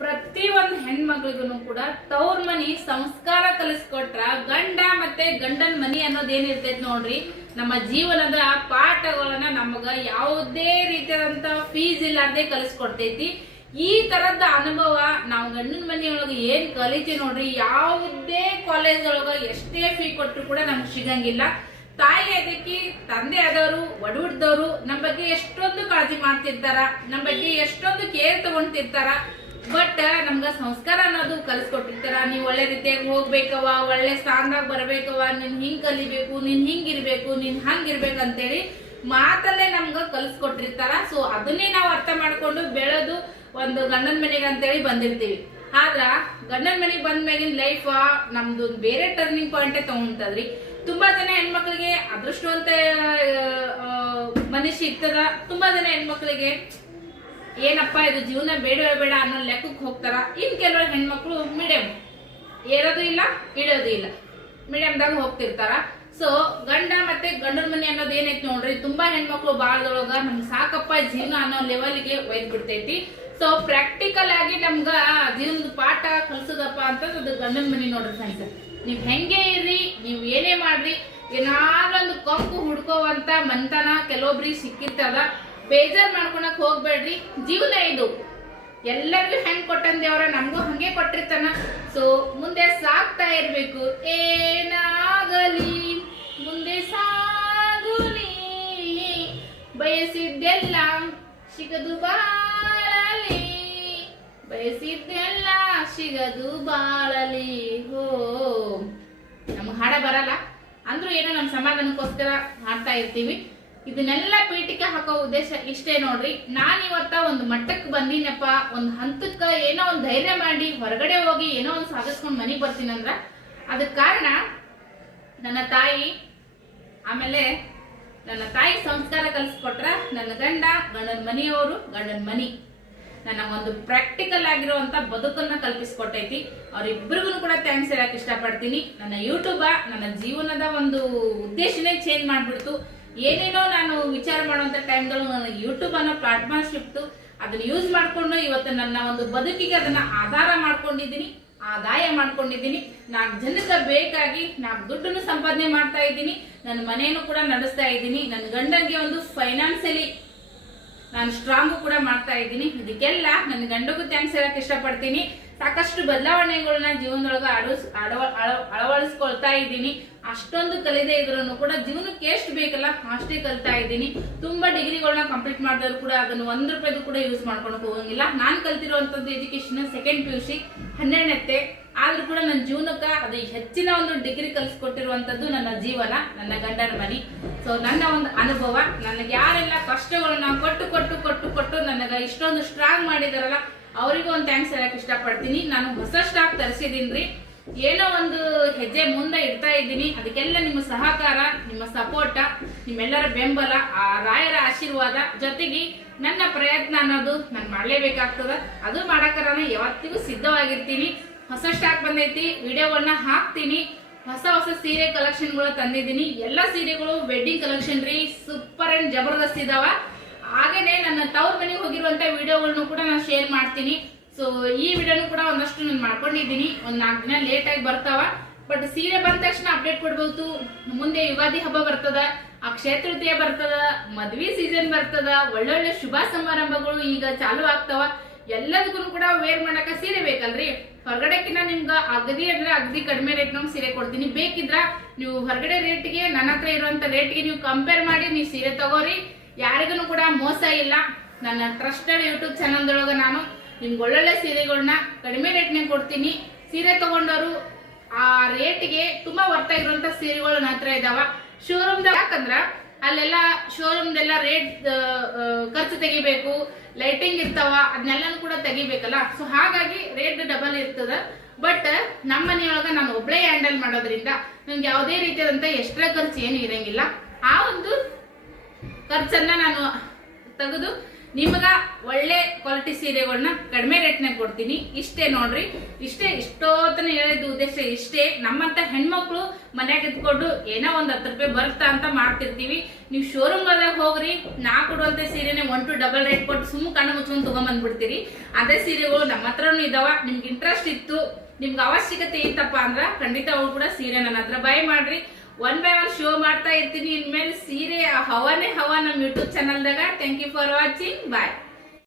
ಪ್ರತಿ ಒಂದು ಹೆಣ್ಮಕ್ಳಿಗೂ ಕೂಡ ತವ್ರ ಮನಿ ಸಂಸ್ಕಾರ ಕಲಿಸ್ಕೊಟ್ರ ಗಂಡ ಮತ್ತೆ ಗಂಡನ ಮನಿ ಅನ್ನೋದೇನಿರ್ತೈತಿ ನೋಡ್ರಿ, ನಮ್ಮ ಜೀವನದ ಪಾಠಗಳನ್ನ ನಮಗ ಯಾವುದೇ ರೀತಿಯಾದಂತ ಫೀಸ್ ಇಲ್ಲಾರ್ದೆ ಕಲಿಸ್ಕೊಡ್ತೈತಿ. ಈ ತರದ ಅನುಭವ ನಾವು ಗಂಡನ ಮನೆಯೊಳಗೆ ಏನ್ ಕಲಿತೀವಿ ನೋಡ್ರಿ, ಯಾವುದೇ ಕಾಲೇಜ್ ಒಳಗ ಎಷ್ಟೇ ಫೀ ಕೊಟ್ಟರು ಕೂಡ ನಮ್ಗೆ ಸಿಗಂಗಿಲ್ಲ. ತಾಯಿ ಅದಕ್ಕೆ ತಂದೆ ಆದವರು ಒಡಹುಟ್ಟಿದವರು ನಮ್ಮ ಬಗ್ಗೆ ಎಷ್ಟೊಂದು ಕಾಳಜಿ ಮಾಡ್ತಿರ್ತಾರ, ನಮ್ಮ ಬಗ್ಗೆ ಎಷ್ಟೊಂದು ಕೇರ್ ತಗೊಂತಿರ್ತಾರ. ಬಟ್ ನಮ್ಗ ಸಂಸ್ಕಾರ ಅನ್ನೋದು ಕಲಿಸ್ಕೊಟ್ಟಿರ್ತಾರ. ನೀವ್ ಒಳ್ಳೆ ರೀತಿಯಾಗಿ ಹೋಗ್ಬೇಕವ, ಒಳ್ಳೆ ಸ್ಥಾನದಾಗ ಬರ್ಬೇಕವ, ನೀನ್ ಹಿಂಗ್ ಕಲಿಬೇಕು, ನೀನ್ ಹಿಂಗಿರ್ಬೇಕು, ನೀನ್ ಹಂಗಿರ್ಬೇಕಂತೇಳಿ ಮಾತಲ್ಲೇ ನಮ್ಗ ಕಲಿಸ್ಕೊಟ್ಟಿರ್ತಾರ. ಸೊ ಅದನ್ನೇ ನಾವು ಅರ್ಥ ಮಾಡ್ಕೊಂಡು ಬೆಳೆದು ಒಂದು ಗಂಡನ ಮನೆಗೆ ಅಂತೇಳಿ ಬಂದಿರ್ತೀವಿ. ಆದ್ರ ಗಂಡನ ಮನೆಗೆ ಬಂದ ಮೇಲಿನ ಲೈಫ್ ನಮ್ದು ಬೇರೆ ಟರ್ನಿಂಗ್ ಪಾಯಿಂಟ್ ತಗೊಂತದ್ರಿ. ತುಂಬಾ ಜನ ಹೆಣ್ಮಕ್ಳಿಗೆ ಅದೃಷ್ಟವಂತ ಮನುಷ್ಯ ಸಿಗ್ತದ. ತುಂಬಾ ಜನ ಹೆಣ್ಮಕ್ಳಿಗೆ ಏನಪ್ಪ ಇದು ಜೀವನ ಬೇಡವೇ ಬೇಡ ಅನ್ನೋ ಲೆಕ್ಕಕ್ಕೆ ಹೋಗ್ತಾರ. ಇನ್ ಕೆಲವರು ಹೆಣ್ಮಕ್ಳು ಮೀಡಿಯಂ, ಏರೋದು ಇಲ್ಲ ಇಳಿಯೋದು ಇಲ್ಲ, ಮೀಡಿಯಂದಾಗ ಹೋಗ್ತಿರ್ತಾರ. ಸೊ ಗಂಡ ಮತ್ತೆ ಗಂಡನ ಮನೆ ಅನ್ನೋದು ಏನೈತಿ ನೋಡ್ರಿ, ತುಂಬಾ ಹೆಣ್ಮಕ್ಳು ಬಾಳದೊಳಗ ನಮ್ಗೆ ಸಾಕಪ್ಪ ಜೀವನ ಅನ್ನೋ ಲೆವೆಲ್ಗೆ ಒಯ್ದ್ ಬಿಡ್ತೈತಿ. ಸೊ ಪ್ರಾಕ್ಟಿಕಲ್ ಆಗಿ ನಮ್ಗ ಜೀವನದ ಪಾಠ ಕಲ್ಸದಪ್ಪ ಅಂತ ಅದು ಗಂಡನ ಮನೆ ನೋಡ್ರಿ ಫ್ರೆಂಡ್ಸ್. ನೀವ್ ಹೆಂಗೆ ಇರ್ರಿ, ನೀವ್ ಏನೇ ಮಾಡ್ರಿ, ಏನಾದ್ರೊಂದು ಕಂಕು ಹುಡ್ಕೋವಂತ ಮಂತನ ಕೆಲವೊಬ್ರಿಗೆ ಸಿಕ್ಕಿರ್ತದ. ಬೇಜಾರ್ ಮಾಡ್ಕೊಳಕ್ ಹೋಗ್ಬೇಡ್ರಿ. ಜೀವನ ಇದು ಎಲ್ಲರಿಗೂ ಹೆಂಗ್ ಕೊಟ್ಟಂದೇವ್ರ ನಮಗೂ ಹಂಗೆ ಕೊಟ್ಟಿರ್ತಾನ. ಸೊ ಮುಂದೆ ಸಾಗ್ತಾ ಇರ್ಬೇಕು. ಏನಾಗಲಿ ಮುಂದೆ ಸಾಗುಲಿ, ಬಯಸಿದ್ದೆಲ್ಲ ಸಿಗದು ಬಾಳಲಿ, ಬಯಸಿದ್ದೆಲ್ಲ ಸಿಗದು ಬಾಳಲಿ. ಹೋ ನಮ್ಗೆ ಹಾಡ ಬರಲ್ಲ ಅಂದ್ರೂ ಏನೋ ನಮ್ಮ ಸಮಾಧಾನಕ್ಕೋಸ್ಕರ ಹಾಡ್ತಾ ಇರ್ತೀವಿ. ಇದನ್ನೆಲ್ಲ ಪೀಠಿಕೆ ಹಾಕೋ ಉದ್ದೇಶ ಇಷ್ಟೇ ನೋಡ್ರಿ. ನಾನಿವತ್ತ ಒಂದು ಮಟ್ಟಕ್ಕೆ ಬಂದಿನಪ್ಪ, ಒಂದು ಹಂತಕ್ಕ ಏನೋ ಒಂದು ಧೈರ್ಯ ಮಾಡಿ ಹೊರಗಡೆ ಹೋಗಿ ಏನೋ ಒಂದು ಸಾಧಿಸ್ಕೊಂಡು ಮನೆಗೆ ಬರ್ತೀನಂದ್ರ ಅದಕ್ಕೆ ಕಾರಣ ನನ್ನ ತಾಯಿ. ಆಮೇಲೆ ನನ್ನ ತಾಯಿ ಸಂಸ್ಕಾರ ಕಲಿಸ್ಕೊಟ್ರ ನನ್ನ ಗಂಡ, ಗಂಡನ ಮನೆಯವರು, ಗಂಡನ ಮನಿ ನನ್ನ ಒಂದು ಪ್ರಾಕ್ಟಿಕಲ್ ಆಗಿರುವಂತ ಬದುಕನ್ನ ಕಲ್ಪಿಸ್ಕೊಟ್ಟೈತಿ. ಅವ್ರಿಬ್ರಿಗೂ ಕೂಡ ಥ್ಯಾಂಕ್ಸ್ ಹೇಳಕ್ ಇಷ್ಟಪಡ್ತೀನಿ. ನನ್ನ ಯೂಟ್ಯೂಬ ನನ್ನ ಜೀವನದ ಒಂದು ಉದ್ದೇಶನೇ ಚೇಂಜ್ ಮಾಡ್ಬಿಡ್ತು. ಏನೇನೋ ನಾನು ವಿಚಾರ ಮಾಡುವಂತ ಟೈಮ್ಗಳು ನನಗೆ ಯೂಟ್ಯೂಬ್ ಅನ್ನೋ ಪ್ಲಾಟ್ಫಾರ್ಮ್ ಸಿಕ್ತು. ಅದನ್ನ ಯೂಸ್ ಮಾಡ್ಕೊಂಡು ಇವತ್ತು ನನ್ನ ಒಂದು ಬದುಕಿಗೆ ಅದನ್ನ ಆಧಾರ ಮಾಡ್ಕೊಂಡಿದ್ದೀನಿ, ಆದಾಯ ಮಾಡ್ಕೊಂಡಿದ್ದೀನಿ. 4 ಜನಕ್ಕೆ ಬೇಕಾಗಿ 4 ದುಡ್ಡನ್ನು ಸಂಪಾದನೆ ಮಾಡ್ತಾ ಇದ್ದೀನಿ. ನನ್ನ ಮನೆಯನ್ನು ಕೂಡ ನಡೆಸ್ತಾ ಇದ್ದೀನಿ. ನನ್ನ ಗಂಡನಿಗೆ ಒಂದು ಫೈನಾನ್ಸಿಯಲಿ ನಾನು ಸ್ಟ್ರಾಂಗು ಕೂಡ ಮಾಡ್ತಾ ಇದ್ದೀನಿ. ಇದಕ್ಕೆಲ್ಲ ನನ್ನ ಗಂಡಗೂ ಥ್ಯಾಂಕ್ಸ್ ಹೇಳಕ್ ಇಷ್ಟಪಡ್ತೀನಿ. ಸಾಕಷ್ಟು ಬದಲಾವಣೆಗಳನ್ನ ಜೀವನದೊಳಗ ಅಳವಡಿಸ್ಕೊಳ್ತಾ ಇದ್ದೀನಿ. ಅಷ್ಟೊಂದು ಕಲಿದೆ ಇದ್ರೂ ಕೂಡ ಜೀವನಕ್ಕೆ ಎಷ್ಟು ಬೇಕಲ್ಲ ಅಷ್ಟೇ ಕಲಿತಾ ಇದ್ದೀನಿ. ತುಂಬಾ ಡಿಗ್ರಿಗಳನ್ನ ಕಂಪ್ಲೀಟ್ ಮಾಡಿದ್ರು ಕೂಡ ಅದನ್ನು 1 ರೂಪಾಯಿದು ಕೂಡ ಯೂಸ್ ಮಾಡ್ಕೊಂಡು ಹೋಗಂಗಿಲ್ಲ. ನಾನು ಕಲ್ತಿರುವಂತದ್ದು ಎಜುಕೇಶನ್ 2nd PUC 12ನೇ. ಆದ್ರೂ ಕೂಡ ನನ್ನ ಜೀವನಕ್ಕ ಅದು ಹೆಚ್ಚಿನ ಒಂದು ಡಿಗ್ರಿ ಕಲಿಸ್ಕೊಟ್ಟಿರುವಂತದ್ದು ನನ್ನ ಜೀವನ, ನನ್ನ ಗಂಡನ ಮನಿ. ಸೊ ನನ್ನ ಒಂದು ಅನುಭವ, ನನಗೆ ಯಾರೆಲ್ಲ ಕಷ್ಟಗಳನ್ನ ಕೊಟ್ಟು ಕೊಟ್ಟು ಕೊಟ್ಟು ಕೊಟ್ಟು ನನಗ ಇಷ್ಟೊಂದು ಸ್ಟ್ರಾಂಗ್ ಮಾಡಿದಾರಲ್ಲ ಅವರಿಗೂ ಒಂದು ಥ್ಯಾಂಕ್ಸ್ ಹೇಳಕ್ ಇಷ್ಟಪಡ್ತೀನಿ. ನಾನು ಹೊಸ ಸ್ಟಾಕ್ ತರಿಸಿದೀನ್ರಿ. ಏನೋ ಒಂದು ಹೆಜ್ಜೆ ಮುಂದೆ ಇಡ್ತಾ ಇದ್ದೀನಿ. ಅದಕ್ಕೆಲ್ಲ ನಿಮ್ಮ ಸಹಕಾರ, ನಿಮ್ಮ ಸಪೋರ್ಟ, ನಿಮ್ಮೆಲ್ಲರ ಬೆಂಬಲ, ಆ ರಾಯರ ಆಶೀರ್ವಾದ ಜೊತೆಗೆ ನನ್ನ ಪ್ರಯತ್ನ ಅನ್ನೋದು ನಾನು ಮಾಡ್ಲೇಬೇಕಾಗ್ತದ. ಅದು ಮಾಡಕ ನಾನು ಯಾವತ್ತಿಗೂ ಸಿದ್ಧವಾಗಿರ್ತೀನಿ. ಹೊಸ ಸ್ಟಾಕ್ ಬಂದೈತಿ, ವಿಡಿಯೋಗಳನ್ನ ಹಾಕ್ತೀನಿ. ಹೊಸ ಹೊಸ ಸೀರೆ ಕಲೆಕ್ಷನ್ಗಳು ತಂದಿದ್ದೀನಿ. ಎಲ್ಲ ಸೀರೆಗಳು ವೆಡ್ಡಿಂಗ್ ಕಲೆಕ್ಷನ್ ರೀ, ಸೂಪರ್ ಅಂಡ್ ಜಬರ್ದಸ್ತ್ ಇದಾವ. ಹಾಗೇನೆ ನನ್ನ ತವ್ರ ಮನೆಗೆ ಹೋಗಿರುವಂತ ವಿಡಿಯೋಗಳನ್ನು ಕೂಡ ನಾನು ಶೇರ್ ಮಾಡ್ತೀನಿ. ಸೊ ಈ ವಿಡಿಯೋನು ಕೂಡ ಒಂದಷ್ಟು ನಾನು ಮಾಡ್ಕೊಂಡಿದ್ದೀನಿ. ಒಂದು 4 ದಿನ ಲೇಟ್ ಆಗಿ ಬರ್ತಾವ. ಬಟ್ ಸೀರೆ ಬಂದ ತಕ್ಷಣ ಅಪ್ಡೇಟ್ ಕೊಡ್ಬೋದು. ಮುಂದೆ ಯುಗಾದಿ ಹಬ್ಬ ಬರ್ತದ, ಅಕ್ಷಯ ತೃತೀಯ ಬರ್ತದ, ಮದ್ವಿ ಸೀಸನ್ ಬರ್ತದ, ಒಳ್ಳೊಳ್ಳೆ ಶುಭ ಸಮಾರಂಭಗಳು ಈಗ ಚಾಲು ಆಗ್ತಾವ. ಎಲ್ಲದಕ್ಕೂ ಕೂಡ ವೇರ್ ಮಾಡಕ ಸೀರೆ ಬೇಕಲ್ರಿ. ಹೊರಗಡೆಕಿನ್ನ ನಿಮ್ಗ ಅಗದಿ ಅಂದ್ರೆ ಅಗದಿ ಕಡಿಮೆ ರೇಟ್ ನಮ್ಗೆ ಸೀರೆ ಕೊಡ್ತೀನಿ. ಬೇಕಿದ್ರ ನೀವು ಹೊರಗಡೆ ರೇಟ್ಗೆ ನನ್ನ ಹತ್ರ ಇರುವಂತ ರೇಟ್ಗೆ ನೀವು ಕಂಪೇರ್ ಮಾಡಿ ನೀವು ಸೀರೆ ತಗೋರಿ. ಯಾರಿಗೂ ಕೂಡ ಮೋಸ ಇಲ್ಲ. ನನ್ನ ಟ್ರಸ್ಟೆಡ್ ಯೂಟ್ಯೂಬ್ ಚಾನಲ್ದೊಳಗ ನಾನು ನಿಮ್ಗೆ ಒಳ್ಳೊಳ್ಳೆ ಸೀರೆಗಳನ್ನ ಕಡಿಮೆ ರೇಟ್ನಾಗ ಕೊಡ್ತೀನಿ. ಸೀರೆ ತಗೊಂಡವರು ಆ ರೇಟ್ಗೆ ತುಂಬಾ ವರ್ತ ಇರುವಂತ ಸೀರೆಗಳು ನನ್ನ ಹತ್ರ ಇದಾವ. ಶೋರೂಮ್ ಯಾಕಂದ್ರ ಅಲ್ಲೆಲ್ಲ ಶೋರೂಮ್ದೆಲ್ಲ ರೇಟ್ ಖರ್ಚು ತೆಗಿಬೇಕು, ಲೈಟಿಂಗ್ ಇರ್ತಾವ, ಅದನ್ನೆಲ್ಲನೂ ಕೂಡ ತೆಗಿಬೇಕಲ್ಲ. ಸೊ ಹಾಗಾಗಿ ರೇಟ್ ಡಬಲ್ ಇರ್ತದ. ಬಟ್ ನಮ್ಮ ಮನೆಯೊಳಗ ನಾನು ಒಬ್ಳೇ ಹ್ಯಾಂಡಲ್ ಮಾಡೋದ್ರಿಂದ ನಂಗೆ ಯಾವುದೇ ರೀತಿಯಾದಂತ ಎಕ್ಸ್ಟ್ರಾ ಖರ್ಚು ಏನು ಇರಂಗಿಲ್ಲ. ಆ ಒಂದು ಖರ್ಚನ್ನ ನಾನು ತೆಗೆದು ನಿಮಗ ಒಳ್ಳೆ ಕ್ವಾಲಿಟಿ ಸೀರೆಗಳನ್ನ ಕಡಿಮೆ ರೇಟ್ನಾಗ ಕೊಡ್ತೀನಿ. ಇಷ್ಟೇ ನೋಡ್ರಿ, ಇಷ್ಟೊತ್ತನ ಹೇಳಿದ ಉದ್ದೇಶ ಇಷ್ಟೇ. ನಮ್ಮಂತ ಹೆಣ್ಮಕ್ಳು ಮನ್ಯಾಗ ಇದ್ಕೊಂಡು ಏನೋ ಒಂದ್ 10 ರೂಪಾಯಿ ಬರುತ್ತಾ ಅಂತ ಮಾಡ್ತಿರ್ತೀವಿ. ನೀವು ಶೋರೂಮ್ಗಳಾಗ ಹೋಗ್ರಿ, ನಾ ಕೊಡುವಂತ ಸೀರೆನೆ 1 to ಡಬಲ್ ರೇಟ್ ಕೊಟ್ಟು ಸುಮ್ಮ ಕಣ್ಣು ಮುಚ್ಕೊಂಡು ತಗೊಂಡ್ಬಂದ್ಬಿಡ್ತೀರಿ. ಅದೇ ಸೀರೆಗಳು ನಮ್ಮ ಹತ್ರನೂ ಇದಾವ. ನಿಮ್ಗೆ ಇಂಟ್ರೆಸ್ಟ್ ಇತ್ತು, ನಿಮ್ಗೆ ಅವಶ್ಯಕತೆ ಇತ್ತಪ್ಪ ಅಂದ್ರ ಖಂಡಿತ ಅವ್ರು ಕೂಡ ಸೀರೆ ನನ್ನ ಹತ್ರ ಬೈ ಮಾಡ್ರಿ. 1 by 1 ಶೋ ಮಾಡ್ತಾ ಇರ್ತೀನಿ. ಇನ್ಮೇಲೆ ಸೀರೆ ಹವಾನೇ ಹವಾ ನಮ್ಮ ಯೂಟ್ಯೂಬ್ ಚಾನಲ್ದಾಗ. Thank you for watching. Bye.